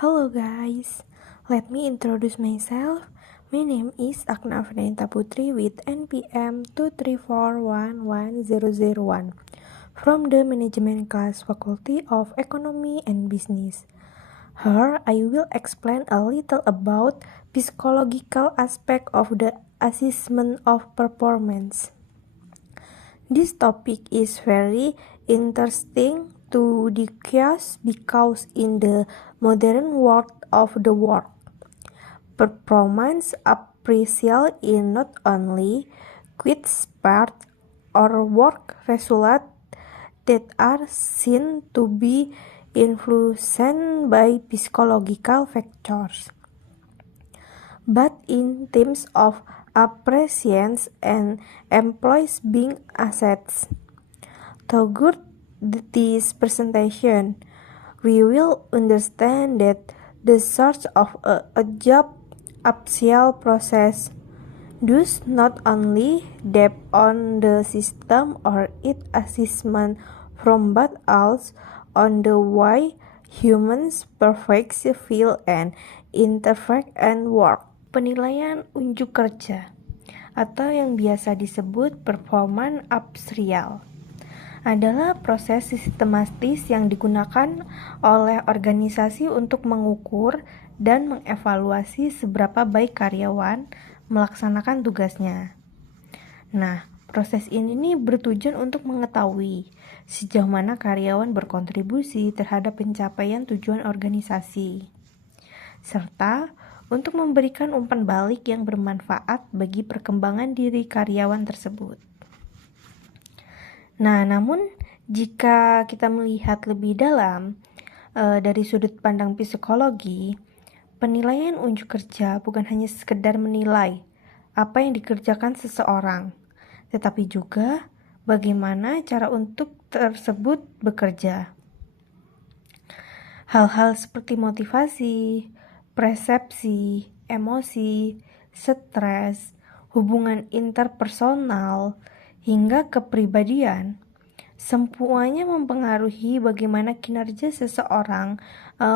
Hello guys, let me introduce myself. My name is Akna Afrinta Putri with NPM 234111001 from the Management Class Faculty of Economy and Business. Here I will explain a little about psychological aspect of the assessment of performance. This topic is very interesting to discuss because in the modern world of the work, performance appraisal is not only quite part or work results that are seen to be influenced by psychological factors, but in terms of appreciations and employees being assets. Throughout this presentation, we will understand that the source of a job appraisal process does not only depend on the system or its assessment from but also on the way humans perfect feel and interact and work. Penilaian unjuk kerja atau yang biasa disebut performance appraisal adalah proses sistematis yang digunakan oleh organisasi untuk mengukur dan mengevaluasi seberapa baik karyawan melaksanakan tugasnya. Nah, proses ini bertujuan untuk mengetahui sejauh mana karyawan berkontribusi terhadap pencapaian tujuan organisasi, serta untuk memberikan umpan balik yang bermanfaat bagi perkembangan diri karyawan tersebut. Nah, namun jika kita melihat lebih dalam dari sudut pandang psikologi, penilaian unjuk kerja bukan hanya sekedar menilai apa yang dikerjakan seseorang, tetapi juga bagaimana cara untuk tersebut bekerja. Hal-hal seperti motivasi, persepsi, emosi, stres, hubungan interpersonal, hingga kepribadian, semuanya mempengaruhi bagaimana kinerja seseorang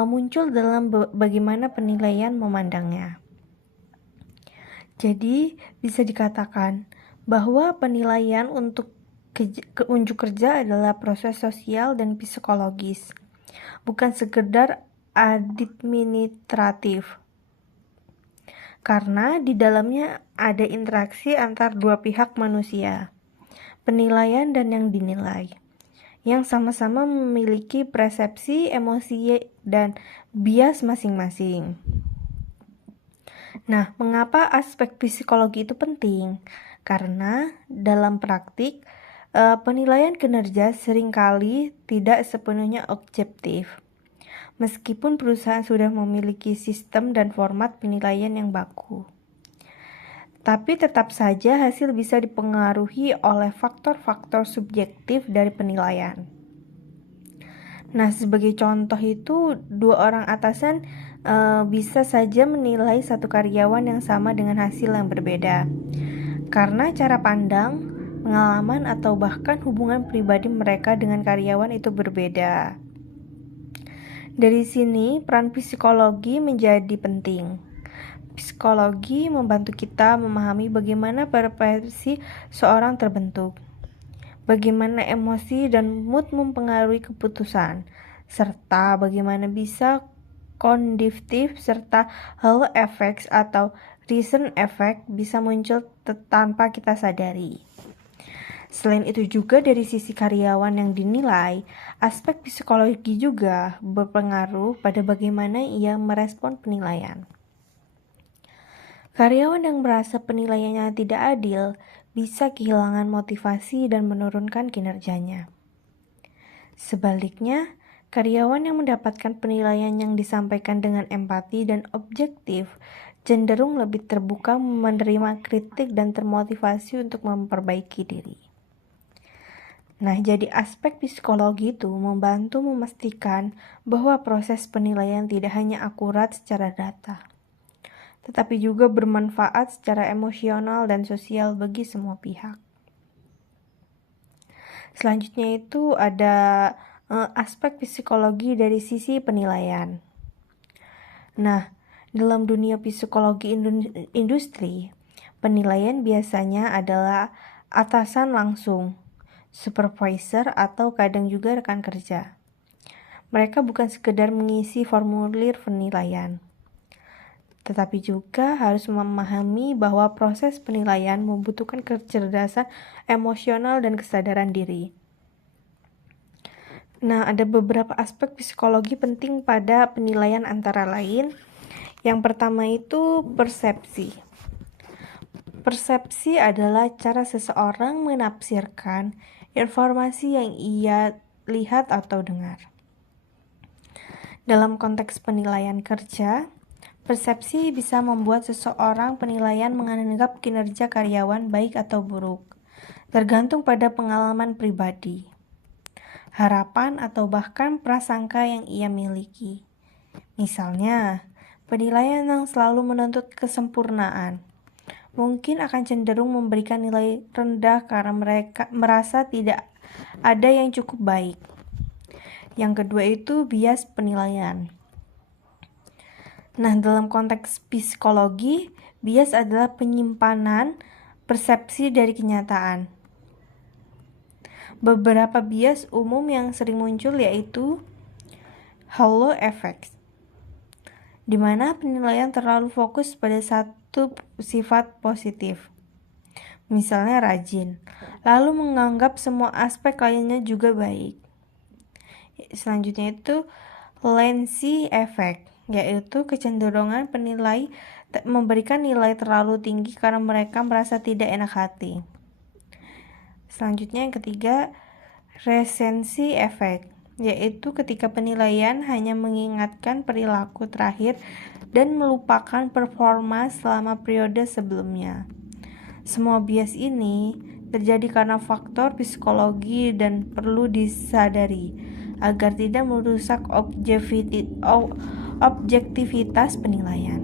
muncul dalam bagaimana penilaian memandangnya. Jadi, bisa dikatakan bahwa penilaian untuk unjuk kerja adalah proses sosial dan psikologis, bukan sekedar administratif. Karena di dalamnya ada interaksi antar dua pihak manusia, penilaian dan yang dinilai, yang sama-sama memiliki persepsi, emosi, dan bias masing-masing. Nah, mengapa aspek psikologi itu penting? Karena dalam praktik, penilaian kinerja seringkali tidak sepenuhnya objektif. Meskipun perusahaan sudah memiliki sistem dan format penilaian yang baku, tapi tetap saja hasil bisa dipengaruhi oleh faktor-faktor subjektif dari penilaian. Nah, sebagai contoh itu, dua orang atasan bisa saja menilai satu karyawan yang sama dengan hasil yang berbeda, karena cara pandang, pengalaman, atau bahkan hubungan pribadi mereka dengan karyawan itu berbeda. Dari sini, peran psikologi menjadi penting. Psikologi membantu kita memahami bagaimana persepsi seorang terbentuk, bagaimana emosi dan mood mempengaruhi keputusan, serta bagaimana bisa konduktif serta halo effects atau reason effect bisa muncul tanpa kita sadari. Selain itu juga dari sisi karyawan yang dinilai, aspek psikologi juga berpengaruh pada bagaimana ia merespon penilaian. Karyawan yang merasa penilaiannya tidak adil bisa kehilangan motivasi dan menurunkan kinerjanya. Sebaliknya, karyawan yang mendapatkan penilaian yang disampaikan dengan empati dan objektif cenderung lebih terbuka menerima kritik dan termotivasi untuk memperbaiki diri. Nah, jadi aspek psikologi itu membantu memastikan bahwa proses penilaian tidak hanya akurat secara data, tetapi juga bermanfaat secara emosional dan sosial bagi semua pihak. Selanjutnya itu ada aspek psikologi dari sisi penilaian. Nah, dalam dunia psikologi industri, penilaian biasanya adalah atasan langsung, supervisor, atau kadang juga rekan kerja. Mereka bukan sekedar mengisi formulir penilaian, tetapi juga harus memahami bahwa proses penilaian membutuhkan kecerdasan emosional dan kesadaran diri. Nah, ada beberapa aspek psikologi penting pada penilaian antara lain. Yang pertama itu persepsi. Persepsi adalah cara seseorang menafsirkan informasi yang ia lihat atau dengar. Dalam konteks penilaian kerja, persepsi bisa membuat seseorang penilaian menganggap kinerja karyawan baik atau buruk, tergantung pada pengalaman pribadi, harapan, atau bahkan prasangka yang ia miliki. Misalnya, penilaian yang selalu menuntut kesempurnaan mungkin akan cenderung memberikan nilai rendah karena mereka merasa tidak ada yang cukup baik. Yang kedua itu bias penilaian. Nah, dalam konteks psikologi, bias adalah penyimpanan persepsi dari kenyataan. Beberapa bias umum yang sering muncul yaitu halo effect, di mana penilaian terlalu fokus pada satu sifat positif, misalnya rajin, lalu menganggap semua aspek lainnya juga baik. Selanjutnya itu Lenzi effect, yaitu kecenderungan penilai memberikan nilai terlalu tinggi karena mereka merasa tidak enak hati. Selanjutnya yang ketiga, recency effect, yaitu ketika penilaian hanya mengingatkan perilaku terakhir dan melupakan performa selama periode sebelumnya. Semua bias ini terjadi karena faktor psikologi dan perlu disadari agar tidak merusak objektivitas penilaian.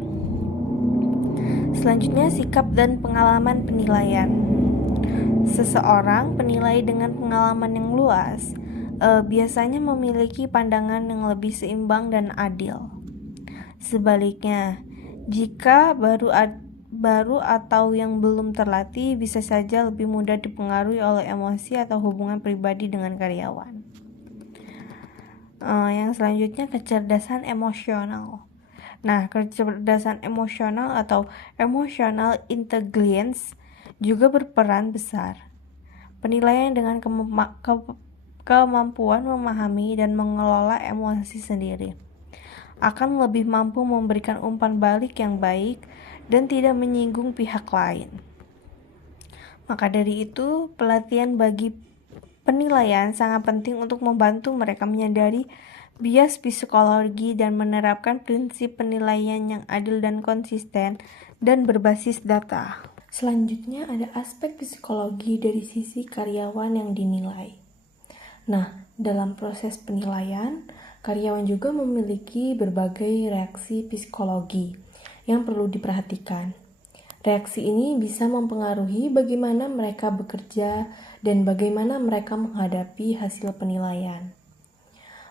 Selanjutnya, sikap dan pengalaman penilaian. Seseorang penilai dengan pengalaman yang luas biasanya memiliki pandangan yang lebih seimbang dan adil. Sebaliknya, jika baru atau yang belum terlatih, bisa saja lebih mudah dipengaruhi oleh emosi atau hubungan pribadi dengan karyawan. Yang selanjutnya, kecerdasan emosional. Nah, kecerdasan emosional atau emotional intelligence juga berperan besar. Penilaian dengan kemampuan memahami dan mengelola emosi sendiri akan lebih mampu memberikan umpan balik yang baik dan tidak menyinggung pihak lain. Maka dari itu, pelatihan bagi penilaian sangat penting untuk membantu mereka menyadari bias psikologi dan menerapkan prinsip penilaian yang adil dan konsisten dan berbasis data. Selanjutnya ada aspek psikologi dari sisi karyawan yang dinilai. Nah, dalam proses penilaian, karyawan juga memiliki berbagai reaksi psikologi yang perlu diperhatikan. Reaksi ini bisa mempengaruhi bagaimana mereka bekerja dan bagaimana mereka menghadapi hasil penilaian.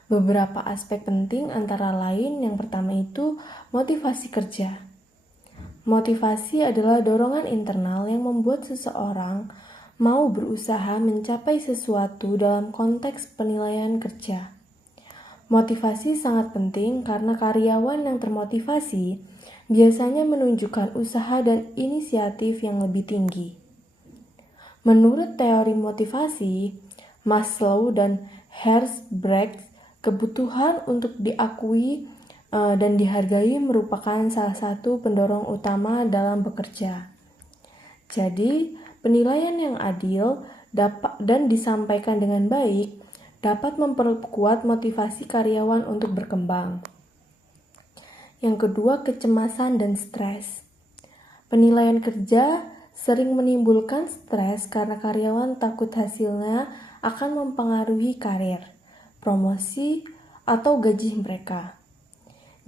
Beberapa aspek penting antara lain yang pertama itu motivasi kerja. Motivasi adalah dorongan internal yang membuat seseorang mau berusaha mencapai sesuatu dalam konteks penilaian kerja. Motivasi sangat penting karena karyawan yang termotivasi biasanya menunjukkan usaha dan inisiatif yang lebih tinggi. Menurut teori motivasi, Maslow dan Hertzberg, kebutuhan untuk diakui dan dihargai merupakan salah satu pendorong utama dalam bekerja. Jadi, penilaian yang adil dan disampaikan dengan baik dapat memperkuat motivasi karyawan untuk berkembang. Yang kedua, kecemasan dan stres. Penilaian kerja sering menimbulkan stres karena karyawan takut hasilnya akan mempengaruhi karir, promosi, atau gaji mereka.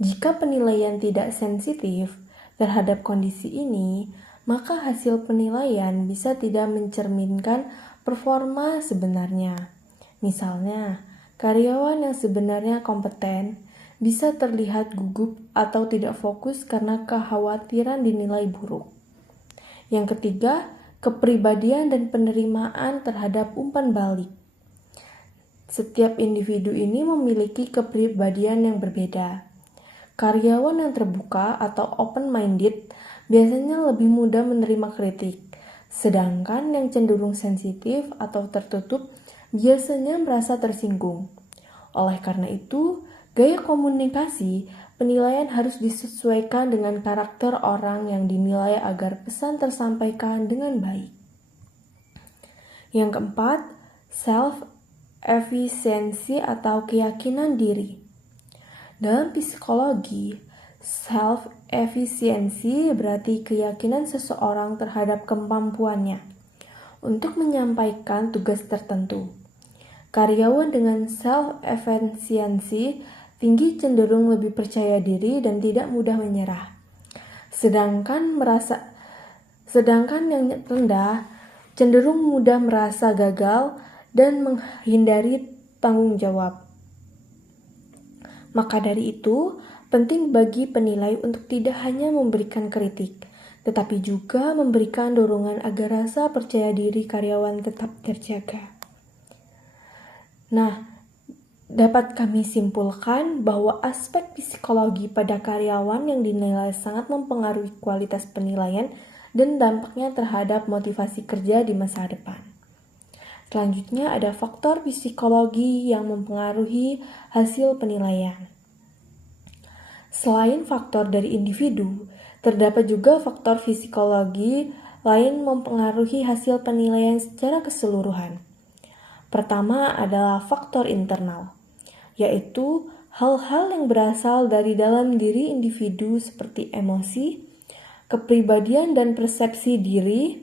Jika penilaian tidak sensitif terhadap kondisi ini, maka hasil penilaian bisa tidak mencerminkan performa sebenarnya. Misalnya, karyawan yang sebenarnya kompeten bisa terlihat gugup atau tidak fokus karena kekhawatiran dinilai buruk. Yang ketiga, kepribadian dan penerimaan terhadap umpan balik. Setiap individu ini memiliki kepribadian yang berbeda. Karyawan yang terbuka atau open-minded biasanya lebih mudah menerima kritik, sedangkan yang cenderung sensitif atau tertutup biasanya merasa tersinggung. Oleh karena itu, gaya komunikasi penilaian harus disesuaikan dengan karakter orang yang dinilai agar pesan tersampaikan dengan baik. Yang keempat, self-efficiency atau keyakinan diri. Dalam psikologi, self-efficiency berarti keyakinan seseorang terhadap kemampuannya untuk menyampaikan tugas tertentu. Karyawan dengan self-efficiency tinggi cenderung lebih percaya diri dan tidak mudah menyerah. Sedangkan yang rendah cenderung mudah merasa gagal dan menghindari tanggung jawab. Maka dari itu, penting bagi penilai untuk tidak hanya memberikan kritik, tetapi juga memberikan dorongan agar rasa percaya diri karyawan tetap terjaga. Nah, dapat kami simpulkan bahwa aspek psikologi pada karyawan yang dinilai sangat mempengaruhi kualitas penilaian dan dampaknya terhadap motivasi kerja di masa depan. Selanjutnya ada faktor psikologi yang mempengaruhi hasil penilaian. Selain faktor dari individu, terdapat juga faktor psikologi lain mempengaruhi hasil penilaian secara keseluruhan. Pertama adalah faktor internal, yaitu hal-hal yang berasal dari dalam diri individu seperti emosi, kepribadian dan persepsi diri,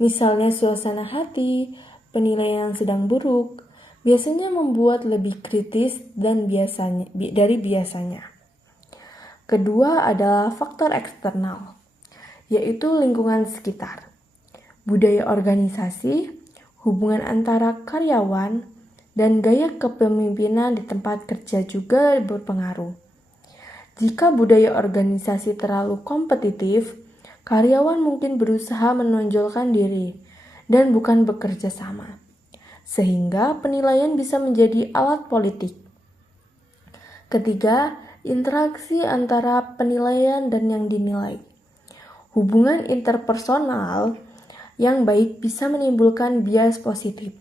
misalnya suasana hati, penilaian yang sedang buruk, biasanya membuat lebih kritis dari biasanya. Kedua adalah faktor eksternal, yaitu lingkungan sekitar, budaya organisasi, hubungan antara karyawan, dan gaya kepemimpinan di tempat kerja juga berpengaruh. Jika budaya organisasi terlalu kompetitif, karyawan mungkin berusaha menonjolkan diri dan bukan bekerja sama, sehingga penilaian bisa menjadi alat politik. Ketiga, interaksi antara penilaian dan yang dinilai. Hubungan interpersonal yang baik bisa menimbulkan bias positif.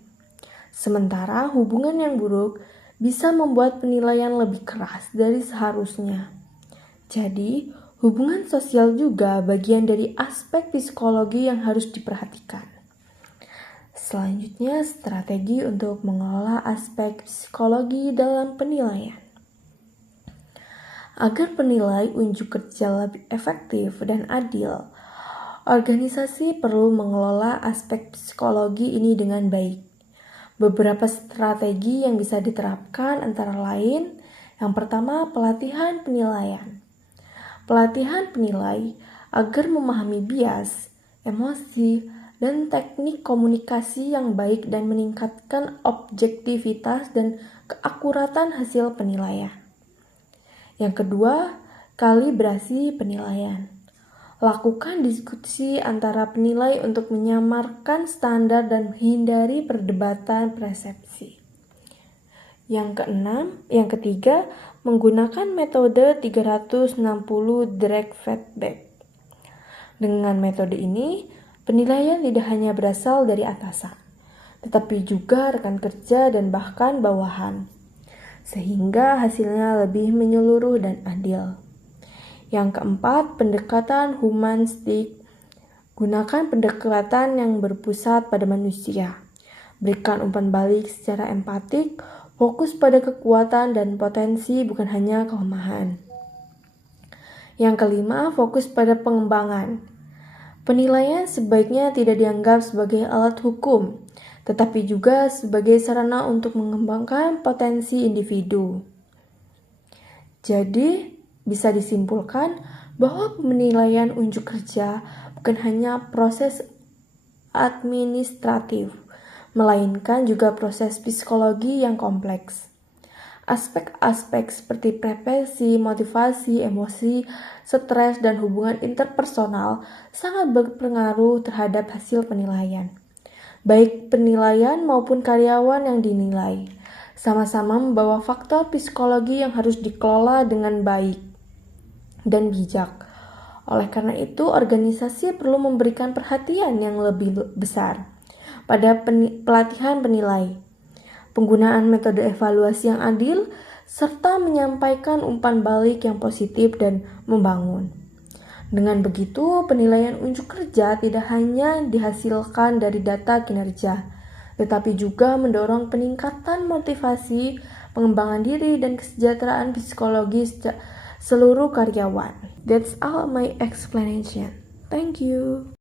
Sementara hubungan yang buruk bisa membuat penilaian lebih keras dari seharusnya. Jadi, hubungan sosial juga bagian dari aspek psikologi yang harus diperhatikan. Selanjutnya, strategi untuk mengelola aspek psikologi dalam penilaian. Agar penilai unjuk kerja lebih efektif dan adil, organisasi perlu mengelola aspek psikologi ini dengan baik. Beberapa strategi yang bisa diterapkan antara lain, yang pertama pelatihan penilaian. Pelatihan penilai agar memahami bias, emosi, dan teknik komunikasi yang baik dan meningkatkan objektivitas dan keakuratan hasil penilaian. Yang kedua, kalibrasi penilaian. Lakukan diskusi antara penilai untuk menyamarkan standar dan menghindari perdebatan persepsi. Yang ketiga, menggunakan metode 360 direct feedback. Dengan metode ini, penilaian tidak hanya berasal dari atasan, tetapi juga rekan kerja dan bahkan bawahan, sehingga hasilnya lebih menyeluruh dan adil. Yang keempat, pendekatan humanistik. Gunakan pendekatan yang berpusat pada manusia. Berikan umpan balik secara empatik, fokus pada kekuatan dan potensi bukan hanya kelemahan. Yang kelima, fokus pada pengembangan. Penilaian sebaiknya tidak dianggap sebagai alat hukum, tetapi juga sebagai sarana untuk mengembangkan potensi individu. Jadi, bisa disimpulkan bahwa penilaian unjuk kerja bukan hanya proses administratif, melainkan juga proses psikologi yang kompleks. Aspek-aspek seperti preferensi, motivasi, emosi, stres, dan hubungan interpersonal sangat berpengaruh terhadap hasil penilaian. Baik penilaian maupun karyawan yang dinilai sama-sama membawa faktor psikologi yang harus dikelola dengan baik dan bijak. Oleh karena itu, organisasi perlu memberikan perhatian yang lebih besar pada pelatihan penilai, penggunaan metode evaluasi yang adil, serta menyampaikan umpan balik yang positif dan membangun. Dengan begitu, penilaian unjuk kerja tidak hanya dihasilkan dari data kinerja, tetapi juga mendorong peningkatan motivasi, pengembangan diri, dan kesejahteraan psikologis seluruh karyawan. That's all my explanation. Thank you.